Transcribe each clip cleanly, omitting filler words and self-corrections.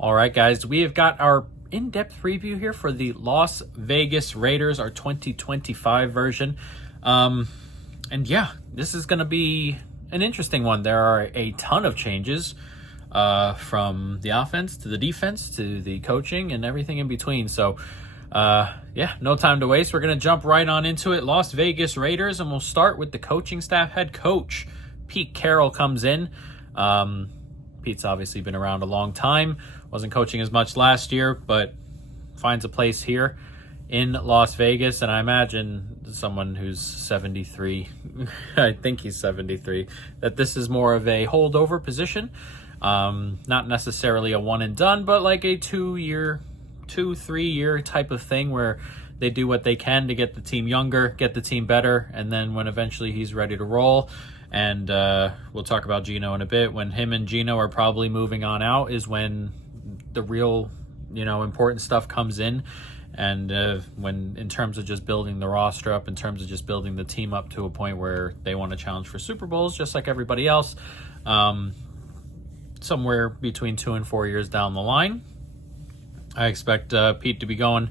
All right, guys, we have got our in-depth review here for the Las Vegas Raiders, our 2025 version. And yeah, this is going to be an interesting one. There are a ton of changes from the offense to the defense to the coaching and everything in between. So, yeah, no time to waste. We're going to jump right on into it. Las Vegas Raiders, and we'll start with the coaching staff. Head coach Pete Carroll comes in. Pete's obviously been around a long time. Wasn't coaching as much last year, but finds a place here in Las Vegas. And I imagine someone who's 73, I think he's 73, that this is more of a holdover position. Not necessarily a one and done, but like a 2-3 year type of thing where they do what they can to get the team younger, get the team better, and then when eventually he's ready to roll. And we'll talk about Geno in a bit. When him and Geno are probably moving on out is when the real, important stuff comes in. And when, in terms of just building the roster up, in terms of just building the team up to a point where they want to challenge for Super Bowls, just like everybody else, somewhere between 2 and 4 years down the line, I expect Pete to be going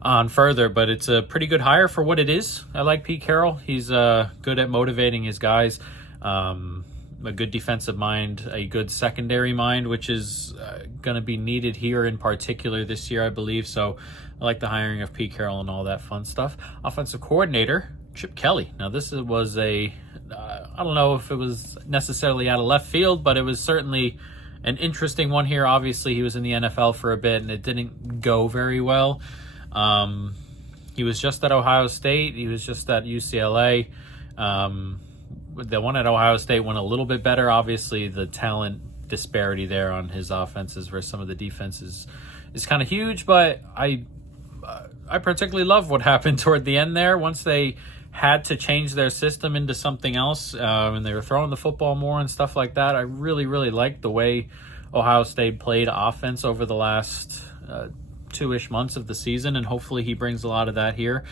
on further, but it's a pretty good hire for what it is. I like Pete Carroll. He's good at motivating his guys, a good defensive mind, a good secondary mind, which is going to be needed here in particular this year, I believe. So I like the hiring of Pete Carroll and all that fun stuff. Offensive coordinator, Chip Kelly. Now this was I don't know if it was necessarily out of left field, but it was certainly an interesting one here. Obviously, he was in the NFL for a bit, and it didn't go very well. He was just at Ohio State. He was just at UCLA. The one at Ohio State went a little bit better. Obviously, the talent disparity there on his offenses versus some of the defenses is kind of huge. But I particularly love what happened toward the end there. Once they had to change their system into something else, and they were throwing the football more and stuff like that. I really, really liked the way Ohio State played offense over the last 2-ish months of the season, and hopefully he brings a lot of that here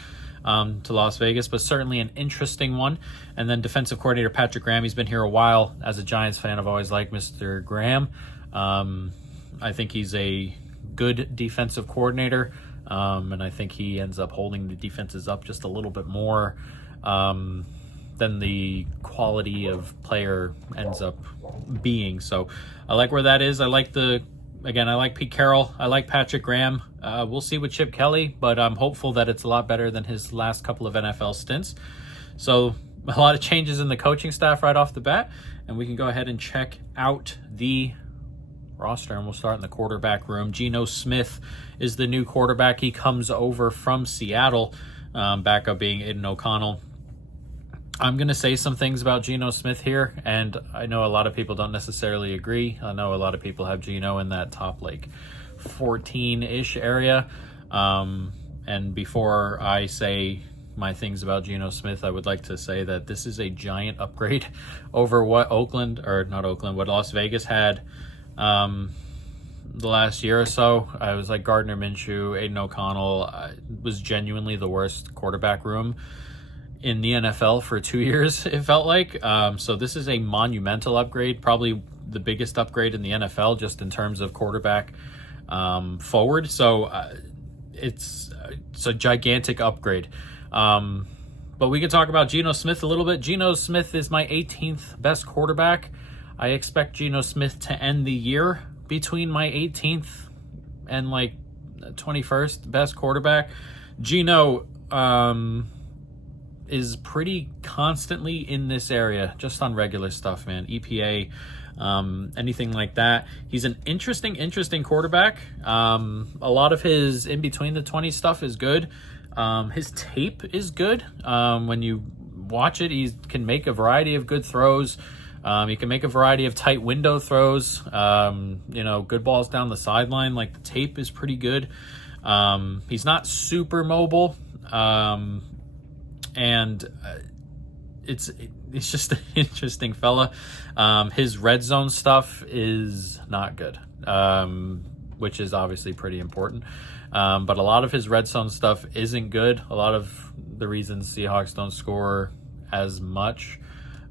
to Las Vegas, but certainly an interesting one. And then defensive coordinator Patrick Graham, he's been here a while. As a Giants fan, I've always liked Mr. Graham. I think he's a good defensive coordinator, and I think he ends up holding the defenses up just a little bit more than the quality of player ends up being. So I like where that is. I like Pete Carroll. I like Patrick Graham. We'll see with Chip Kelly, but I'm hopeful that it's a lot better than his last couple of NFL stints. So a lot of changes in the coaching staff right off the bat, and we can go ahead and check out the roster, and we'll start in the quarterback room. Geno Smith is the new quarterback. He comes over from Seattle, backup being Aiden O'Connell. I'm going to say some things about Geno Smith here, and I know a lot of people don't necessarily agree. I know a lot of people have Geno in that top 14-ish area. And before I say my things about Geno Smith, I would like to say that this is a giant upgrade over what what Las Vegas had the last year or so. I was like Gardner Minshew, Aiden O'Connell was genuinely the worst quarterback room in the NFL for 2 years, it felt like. So this is a monumental upgrade, probably the biggest upgrade in the NFL just in terms of quarterback forward. So it's a gigantic upgrade. But we can talk about Geno Smith a little bit. Geno Smith is my 18th best quarterback. I expect Geno Smith to end the year between my 18th and 21st best quarterback. Geno is pretty constantly in this area, just on regular stuff, man. EPA, anything like that. He's an interesting quarterback. A lot of his in between the 20 stuff is good. His tape is good. When you watch it, he can make a variety of good throws. He can make a variety of tight window throws. Good balls down the sideline. The tape is pretty good. He's not super mobile. And it's just an interesting fella. His red zone stuff is not good, which is obviously pretty important. But a lot of his red zone stuff isn't good. A lot of the reasons Seahawks don't score as much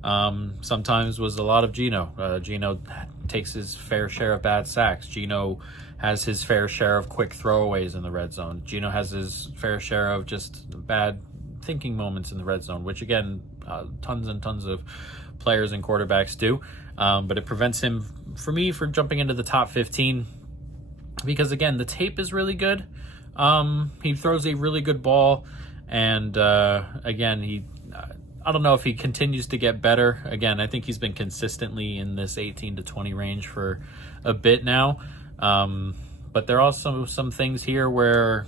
sometimes was a lot of Geno. Geno takes his fair share of bad sacks. Geno has his fair share of quick throwaways in the red zone. Geno has his fair share of just bad thinking moments in the red zone, which again, tons and tons of players and quarterbacks do. But it prevents him, for me, from jumping into the top 15 because, again, the tape is really good. He throws a really good ball, and again, I don't know if he continues to get better. Again, I think he's been consistently in this 18 to 20 range for a bit now. But there are also some things here where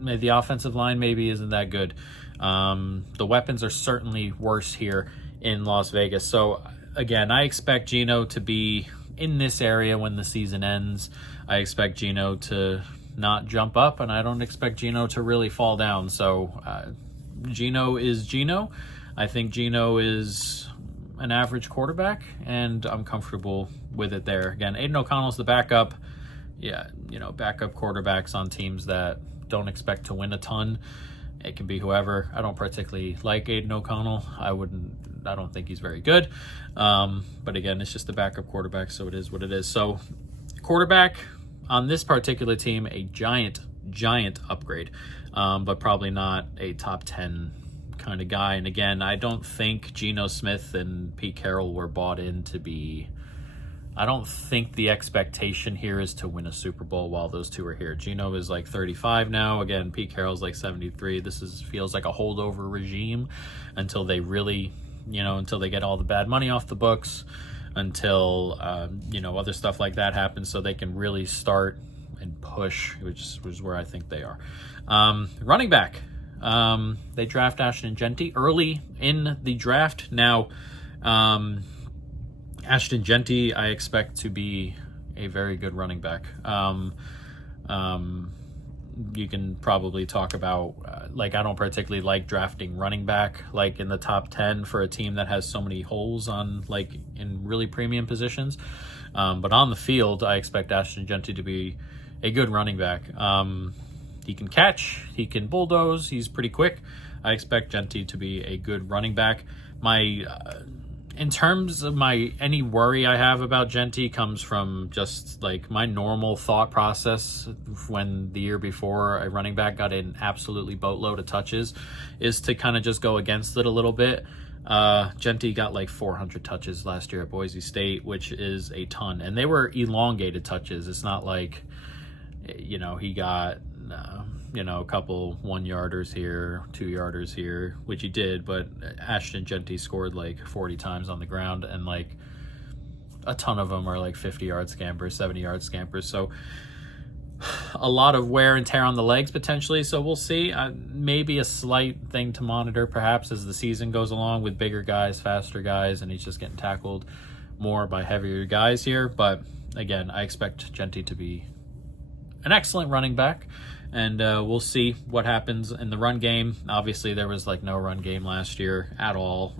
the offensive line maybe isn't that good. The weapons are certainly worse here in Las Vegas. So, again, I expect Geno to be in this area when the season ends. I expect Geno to not jump up, and I don't expect Geno to really fall down. So, Geno is Geno. I think Geno is an average quarterback, and I'm comfortable with it there. Again, Aiden O'Connell's the backup. Yeah, backup quarterbacks on teams that don't expect to win a ton. It can be whoever. I don't particularly like Aiden O'Connell. I don't think he's very good. But again, it's just a backup quarterback, so it is what it is. So, quarterback on this particular team, a giant upgrade, but probably not a top 10 kind of guy. And again, I don't think Geno Smith and Pete Carroll were bought in to be... I don't think the expectation here is to win a Super Bowl while those two are here. Geno is like 35 now. Again, Pete Carroll's like 73. This feels like a holdover regime until they really, until they get all the bad money off the books, until, other stuff like that happens so they can really start and push, which is where I think they are. Running back. They draft Ashton Jeanty early in the draft. Now, Ashton Jeanty, I expect to be a very good running back. You can probably talk about, I don't particularly like drafting running back, in the top 10 for a team that has so many holes on, in really premium positions. But on the field, I expect Ashton Jeanty to be a good running back. He can catch, he can bulldoze, he's pretty quick. I expect Jeanty to be a good running back. In terms of any worry I have about Jeanty comes from just my normal thought process when the year before a running back got an absolutely boatload of touches is to kind of just go against it a little bit. Jeanty got 400 touches last year at Boise State, which is a ton. And they were elongated touches. It's not he got... a couple 1-yarders here, 2-yarders here, which he did, but Ashton Jeanty scored 40 times on the ground, and a ton of them are 50-yard scampers, 70-yard scampers. So a lot of wear and tear on the legs potentially. So we'll see. Maybe a slight thing to monitor perhaps as the season goes along with bigger guys, faster guys, and he's just getting tackled more by heavier guys here. But again, I expect Jeanty to be an excellent running back. And we'll see what happens in the run game. Obviously, there was no run game last year at all.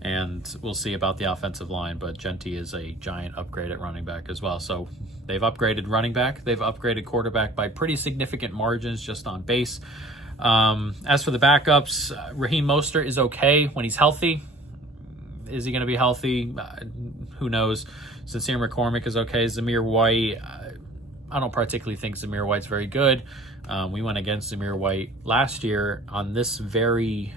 And we'll see about the offensive line. But Jeanty is a giant upgrade at running back as well. So they've upgraded running back. They've upgraded quarterback by pretty significant margins just on base. As for the backups, Raheem Mostert is okay when he's healthy. Is he going to be healthy? Who knows? Sincere McCormick is okay. Zamir White... I don't particularly think Zamir White's very good. We went against Zamir White last year on this very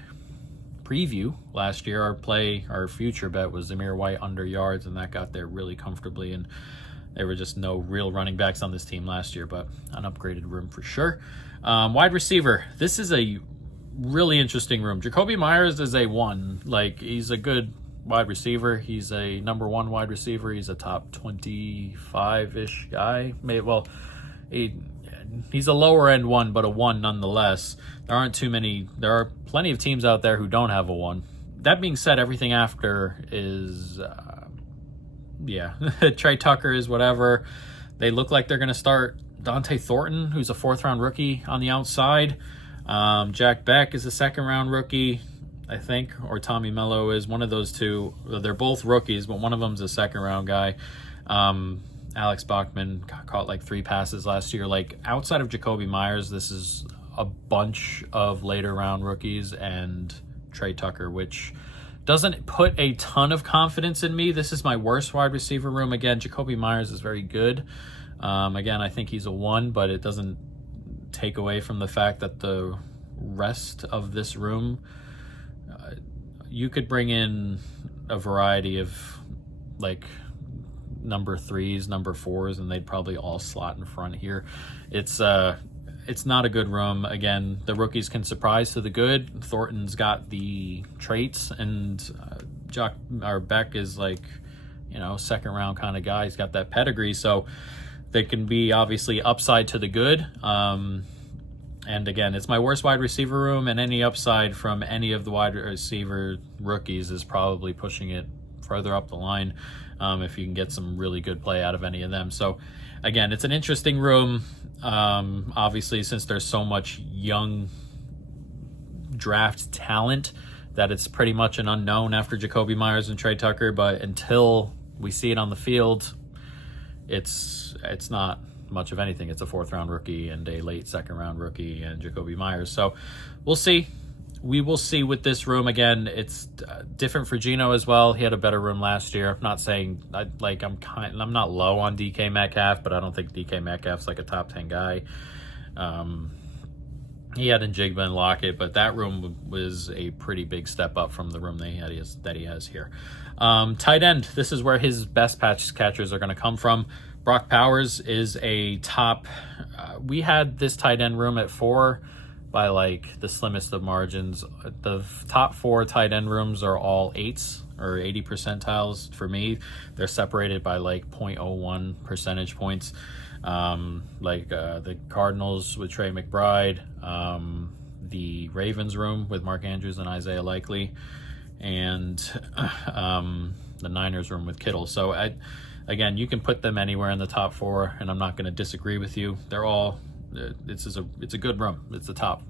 preview. Last year, our future bet was Zamir White under yards, and that got there really comfortably. And there were just no real running backs on this team last year, but an upgraded room for sure. Wide receiver. This is a really interesting room. Jakobi Meyers is a 1. He's a good wide receiver. He's a number 1 wide receiver. He's a top 25-ish guy. He's a lower end 1, but a 1 nonetheless. There are plenty of teams out there who don't have a 1. That being said, everything after is, Trey Tucker is whatever. They look like they're going to start Dante Thornton, who's a 4th-round rookie on the outside. Jack Beck is a 2nd-round rookie, I think, or Tommy Mello is one of those two. They're both rookies, but one of them's a 2nd-round guy. Alex Bachman caught 3 passes last year. Outside of Jakobi Meyers, this is a bunch of later round rookies and Trey Tucker, which Doesn't put a ton of confidence in me. This is my worst wide receiver room. Again, Jakobi Meyers is very good. Again, I think he's a 1, but it doesn't take away from the fact that the rest of this room, you could bring in a variety of like number 3s, number 4s, and they'd probably all slot in front here. It's not a good room. Again, the rookies can surprise to the good. Thornton's got the traits, and Beck is like, second round kind of guy. He's got that pedigree, so they can be obviously upside to the good. And again, it's my worst wide receiver room, and any upside from any of the wide receiver rookies is probably pushing it further up the line, if you can get some really good play out of any of them. So again, it's an interesting room. Obviously, since there's so much young draft talent, that it's pretty much an unknown after Jakobi Meyers and Trey Tucker. But until we see it on the field, it's not much of anything. It's a 4th round rookie and a late 2nd round rookie and Jakobi Meyers. So we'll see. We will see with this room. Again, it's different for Geno as well. He had a better room last year. I'm not saying I'm not low on DK Metcalf, but I don't think DK Metcalf's like a top 10 guy. He had Njigba and Lockett, but that room was a pretty big step up from the room that he has here. Tight end. This is where his best pass catchers are going to come from. Brock Powers is a top. We had this tight end room at 4 by like the slimmest of margins. The top 4 tight end rooms are all 8s or 80 percentiles for me. They're separated by like 0.01 percentage points. The Cardinals with Trey McBride, the Ravens room with Mark Andrews and Isaiah Likely, and the Niners room with Kittle. So again, you can put them anywhere in the top 4, and I'm not going to disagree with you. They're all. It's a good room. It's the top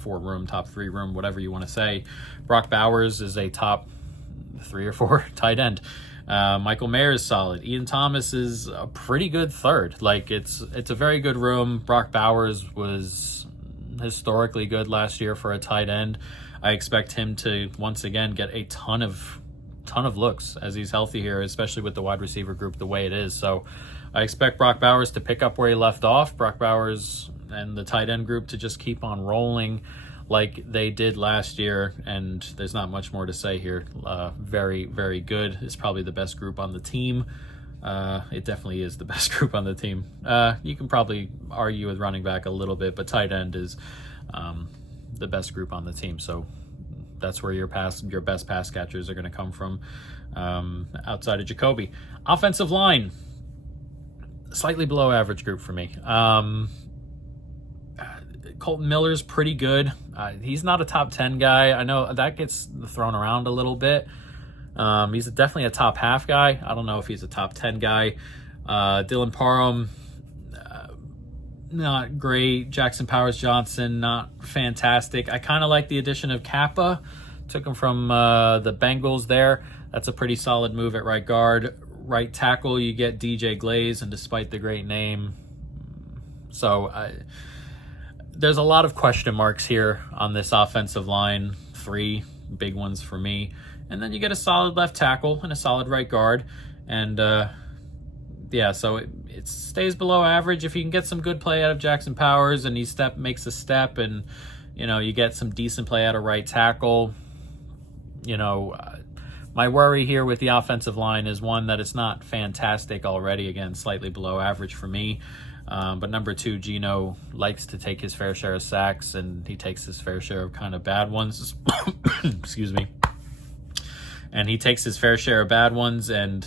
4 room, top 3 room, whatever you want to say. Brock Bowers is a top 3 or 4 tight end. Michael Mayer is solid. Ian Thomas is a pretty good 3rd. Like it's a very good room. Brock Bowers was historically good last year for a tight end. I expect him to once again get a ton of looks as he's healthy here, especially with the wide receiver group the way it is. So I expect Brock Bowers to pick up where he left off. Brock Bowers and the tight end group to just keep on rolling like they did last year, and there's not much more to say here. Very, very good. It's probably the best group on the team. It definitely is the best group on the team. You can probably argue with running back a little bit, but tight end is the best group on the team. So that's where your best pass catchers are going to come from, outside of Jakobi. Offensive line, slightly below average group for me. Colton Miller's pretty good. He's not a top 10 guy. I know that gets thrown around a little bit. He's definitely a top half guy. I don't know if he's a top 10 guy. Dylan Parham, not great. Jackson Powers-Johnson, not fantastic. I kind of like the addition of Kappa. Took him from the Bengals there. That's a pretty solid move at right guard. Right tackle, you get DJ Glaze, and despite the great name, there's a lot of question marks here on this offensive line. 3 big ones for me. And then you get a solid left tackle and a solid right guard. And so it stays below average. If you can get some good play out of Jackson Powers and he makes a step, and you get some decent play out of right tackle, my worry here with the offensive line is, one, that it's not fantastic already. Again, slightly below average for me. But number 2, Geno likes to take his fair share of sacks, and he takes his fair share of kind of bad ones. Excuse me. And he takes his fair share of bad ones, and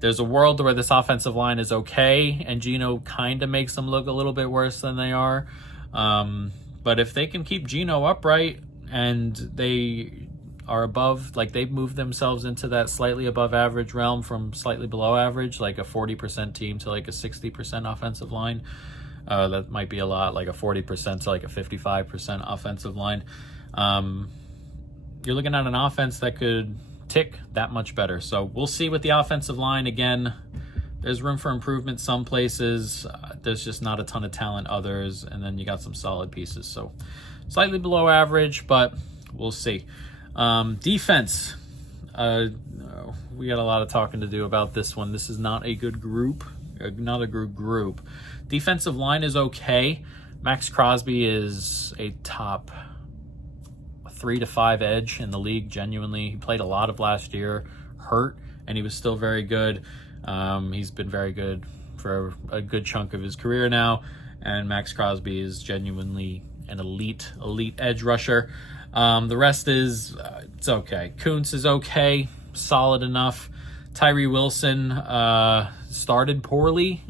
there's a world where this offensive line is okay, and Geno kind of makes them look a little bit worse than they are. But if they can keep Geno upright and they are above, like they've moved themselves into that slightly above average realm from slightly below average, like a 40% team to like a 60% offensive line. That might be a lot, like a 40% to like a 55% offensive line. You're looking at an offense that could tick that much better. So we'll see with the offensive line. Again, there's room for improvement some places. There's just not a ton of talent others. And then you got some solid pieces. So slightly below average, but we'll see. Defense. We got a lot of talking to do about this one. This is not a good group. Not a good group. Defensive line is okay. Max Crosby is a top 3 to 5 edge in the league. Genuinely, he played a lot of last year, hurt, and he was still very good. He's been very good for a good chunk of his career now, and Max Crosby is genuinely an elite edge rusher. The rest is it's okay. Kuntz is okay, solid enough. Tyree Wilson started poorly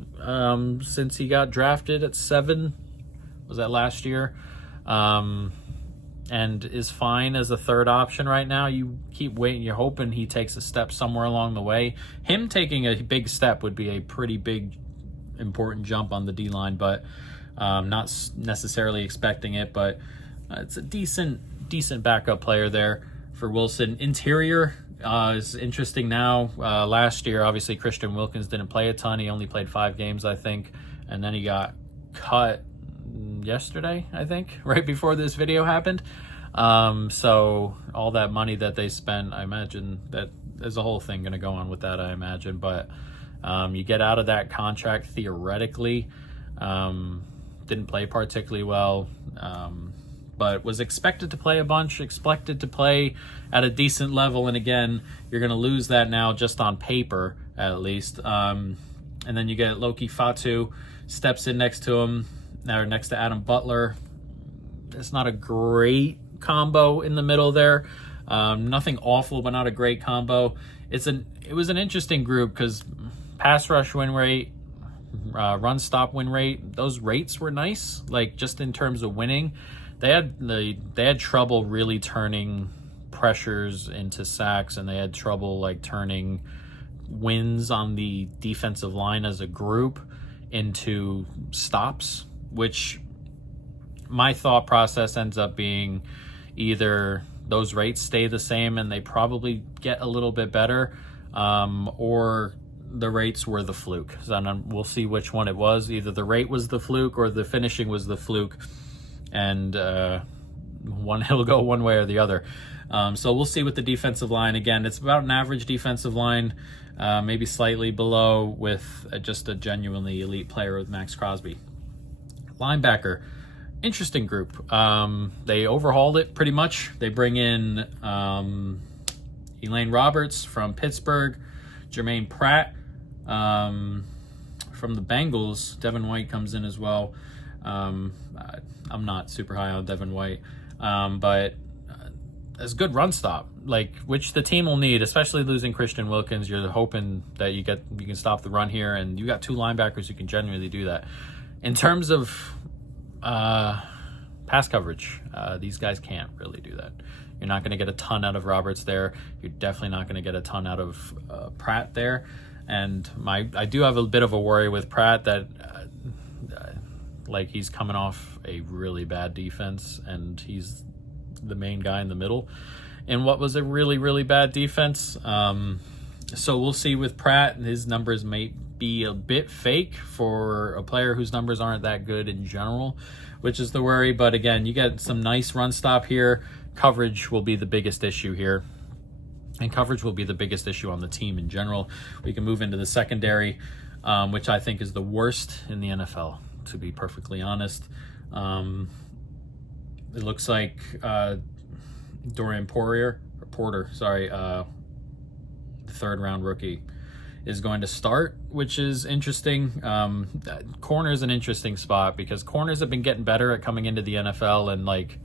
since he got drafted at 7. Was that last year? And is fine as a third option right now. You keep waiting. You're hoping he takes a step somewhere along the way. Him taking a big step would be a pretty big, important jump on the D-line, but not necessarily expecting it. But it's a decent backup player there for Wilson. Interior is interesting now. Last year, obviously, Christian Wilkins didn't play a ton. He only played 5 games, I think. And then he got cut yesterday, I think, right before this video happened. So all that money that they spent, I imagine that there's a whole thing going to go on with that, I imagine. But you get out of that contract theoretically. Didn't play particularly well. But was expected to play a bunch, expected to play at a decent level. And again, you're going to lose that now just on paper, at least. And then you get Loki Fatu, steps in next to him, now next to Adam Butler. It's not a great combo in the middle there. Nothing awful, but not a great combo. It was an interesting group because pass rush win rate, run stop win rate, those rates were nice. Like just in terms of winning. They had trouble really turning pressures into sacks, and they had trouble like turning wins on the defensive line as a group into stops, which my thought process ends up being either those rates stay the same and they probably get a little bit better, or the rates were the fluke. So we'll see which one it was. Either the rate was the fluke or the finishing was the fluke. And it'll go one way or the other. So we'll see with the defensive line. Again, it's about an average defensive line, maybe slightly below, with just a genuinely elite player with Max Crosby. Linebacker, interesting group. They overhauled it pretty much. They bring in Elaine Roberts from Pittsburgh, Jermaine Pratt from the Bengals. Devin White comes in as well. I'm not super high on Devin White, but it's a good run stop, like which the team will need, especially losing Christian Wilkins. You're hoping that you can stop the run here, and you got 2 linebackers who can genuinely do that. In terms of pass coverage, these guys can't really do that. You're not going to get a ton out of Roberts there. You're definitely not going to get a ton out of Pratt there. And I do have a bit of a worry with Pratt that like he's coming off a really bad defense, and he's the main guy in the middle in what was a really, really bad defense. So we'll see with Pratt. His numbers may be a bit fake for a player whose numbers aren't that good in general, which is the worry. But again, you get some nice run stop here. Coverage will be the biggest issue here, and coverage will be the biggest issue on the team in general. We can move into the secondary, which I think is the worst in the NFL, to be perfectly honest. It looks like Dorian Porter, the 3rd round rookie, is going to start, which is interesting. Corner is an interesting spot because corners have been getting better at coming into the NFL and like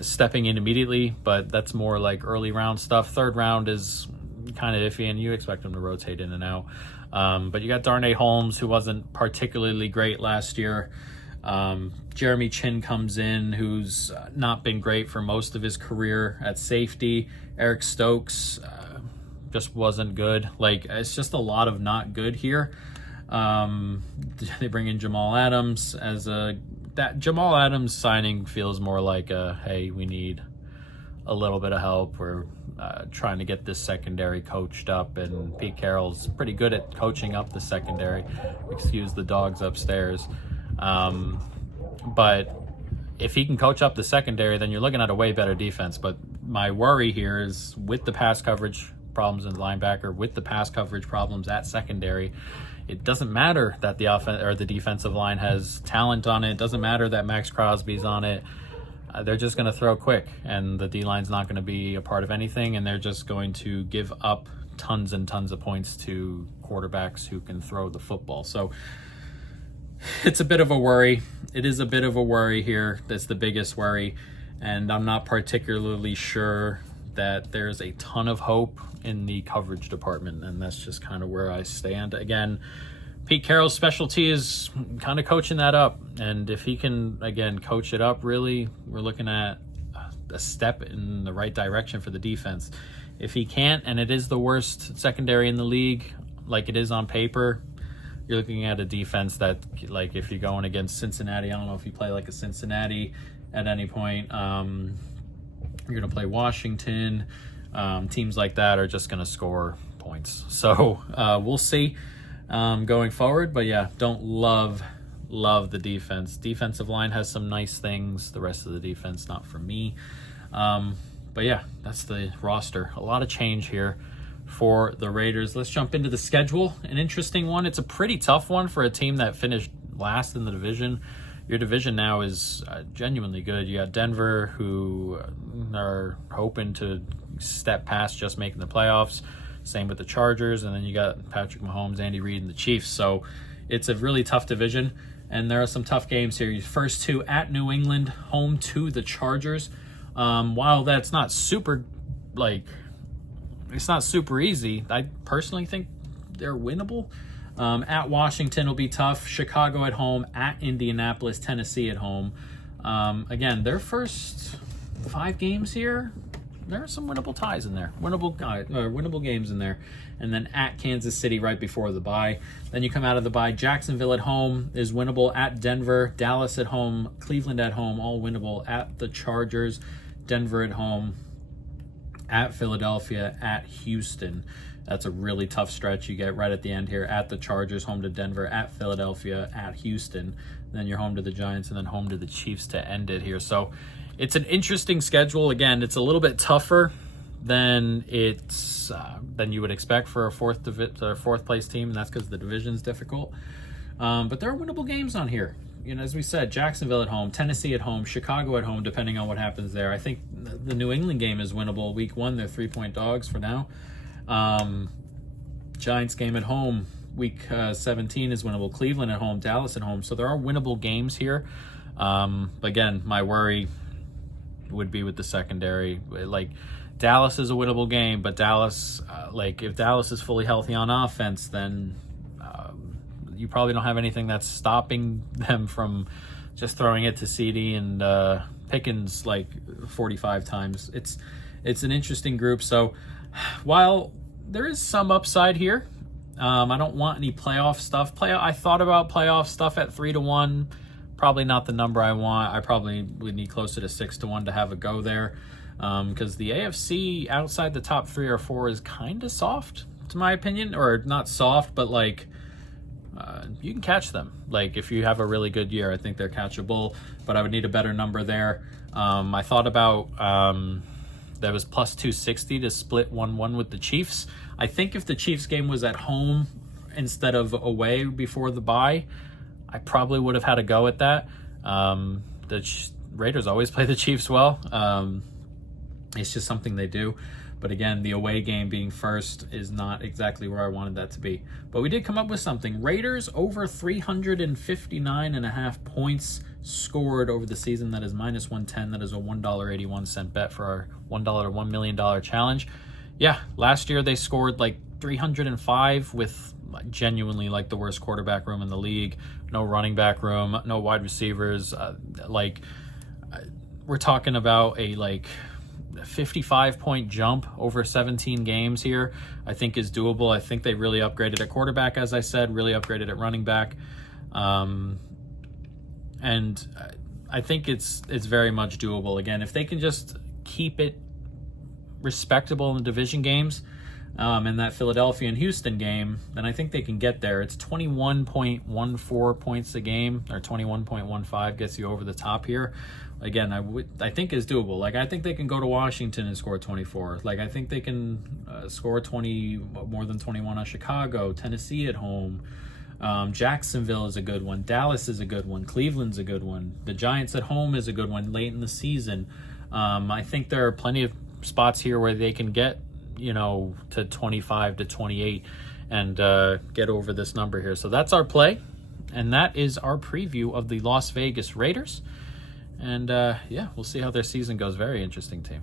stepping in immediately, but that's more like early round stuff. 3rd round is kind of iffy, and you expect them to rotate in and out. But you got Darnay Holmes, who wasn't particularly great last year. Jeremy Chin comes in, who's not been great for most of his career at safety. Eric Stokes just wasn't good. Like, it's just a lot of not good here. They bring in Jamal Adams that Jamal Adams signing feels more like hey, we need a little bit of help. We're trying to get this secondary coached up, and Pete Carroll's pretty good at coaching up the secondary. Excuse the dogs upstairs. But if he can coach up the secondary, then you're looking at a way better defense. But my worry here is with the pass coverage problems in linebacker, with the pass coverage problems at secondary, it doesn't matter that the offense or the defensive line has talent on it. It doesn't matter that Max Crosby's on it. They're just going to throw quick, and the D-line's not going to be a part of anything, and they're just going to give up tons and tons of points to quarterbacks who can throw the football. So it's a bit of a worry. It is a bit of a worry here. That's the biggest worry, and I'm not particularly sure that there's a ton of hope in the coverage department, and that's just kind of where I stand. Again, Pete Carroll's specialty is kind of coaching that up, and if he can, again, coach it up, really, we're looking at a step in the right direction for the defense. If he can't, and it is the worst secondary in the league, like it is on paper, you're looking at a defense that, like, if you're going against Cincinnati, I don't know if you play like a Cincinnati at any point, you're going to play Washington, teams like that are just going to score points. So we'll see going forward, but yeah, don't love the defense. Defensive line has some nice things. The rest of the defense, not for me. But yeah, that's the roster. A lot of change here for the Raiders. Let's jump into the schedule. An interesting one. It's a pretty tough one for a team that finished last in the division. Your division now is genuinely good. You got Denver, who are hoping to step past just making the playoffs. Same with the Chargers, and then you got Patrick Mahomes, Andy Reid, and the Chiefs. So it's a really tough division, and there are some tough games here. Your first two at New England, home to the Chargers. While that's not super, it's not super easy, I personally think they're winnable. At Washington will be tough. Chicago at home, at Indianapolis, Tennessee at home. Again, their first 5 games here, there are some winnable ties in there, winnable games in there. And then at Kansas City right before the bye. Then you come out of the bye. Jacksonville at home is winnable. At Denver, Dallas at home, Cleveland at home, all winnable. At the Chargers, Denver at home, at Philadelphia, at Houston. That's a really tough stretch you get right at the end here. At the Chargers, home to Denver, at Philadelphia, at Houston. Then you're home to the Giants, and then home to the Chiefs to end it here. So it's an interesting schedule. Again, it's a little bit tougher than than you would expect for a fourth place team, and that's because the division's difficult. But there are winnable games on here. You know, as we said, Jacksonville at home, Tennessee at home, Chicago at home, depending on what happens there. I think the New England game is winnable. Week 1, they're 3-point dogs for now. Giants game at home, week 17 is winnable. Cleveland at home, Dallas at home. So there are winnable games here. Again, my worry would be with the secondary. Like, Dallas is a winnable game, but Dallas, if Dallas is fully healthy on offense, then you probably don't have anything that's stopping them from just throwing it to CD and Pickens 45 times. It's an interesting group. So while there is some upside here, I don't want any playoff stuff. I thought about playoff stuff at 3-1. Probably not the number I want. I probably would need closer to 6-1 to have a go there, because the AFC outside the top 3 or 4 is kind of soft, to my opinion, or not soft, but you can catch them. If you have a really good year, I think they're catchable, but I would need a better number there. I thought about that was plus 260 to split 1-1 with the Chiefs. I think if the Chiefs game was at home instead of away before the bye, I probably would have had a go at that. The Raiders always play the Chiefs well. It's just something they do. But again, the away game being first is not exactly where I wanted that to be. But we did come up with something. Raiders over 359.5 points scored over the season. That is minus 110. That is a $1.81 bet for our $1 to $1 million challenge. Yeah, last year they scored 305 with genuinely the worst quarterback room in the league. No running back room, no wide receivers. We're talking about a 55-point jump over 17 games here, I think is doable. I think they really upgraded at quarterback, as I said, really upgraded at running back. And I think it's very much doable. Again, if they can just keep it respectable in the division games, in that Philadelphia and Houston game, then I think they can get there. It's 21.14 points a game, or 21.15 gets you over the top here. Again, I think is doable. Like, I think they can go to Washington and score 24. Like, I think they can score more than 21 on Chicago, Tennessee at home. Jacksonville is a good one. Dallas is a good one. Cleveland's a good one. The Giants at home is a good one late in the season. I think there are plenty of spots here where they can get, to 25 to 28 and get over this number here. So that's our play. And that is our preview of the Las Vegas Raiders. And we'll see how their season goes. Very interesting team.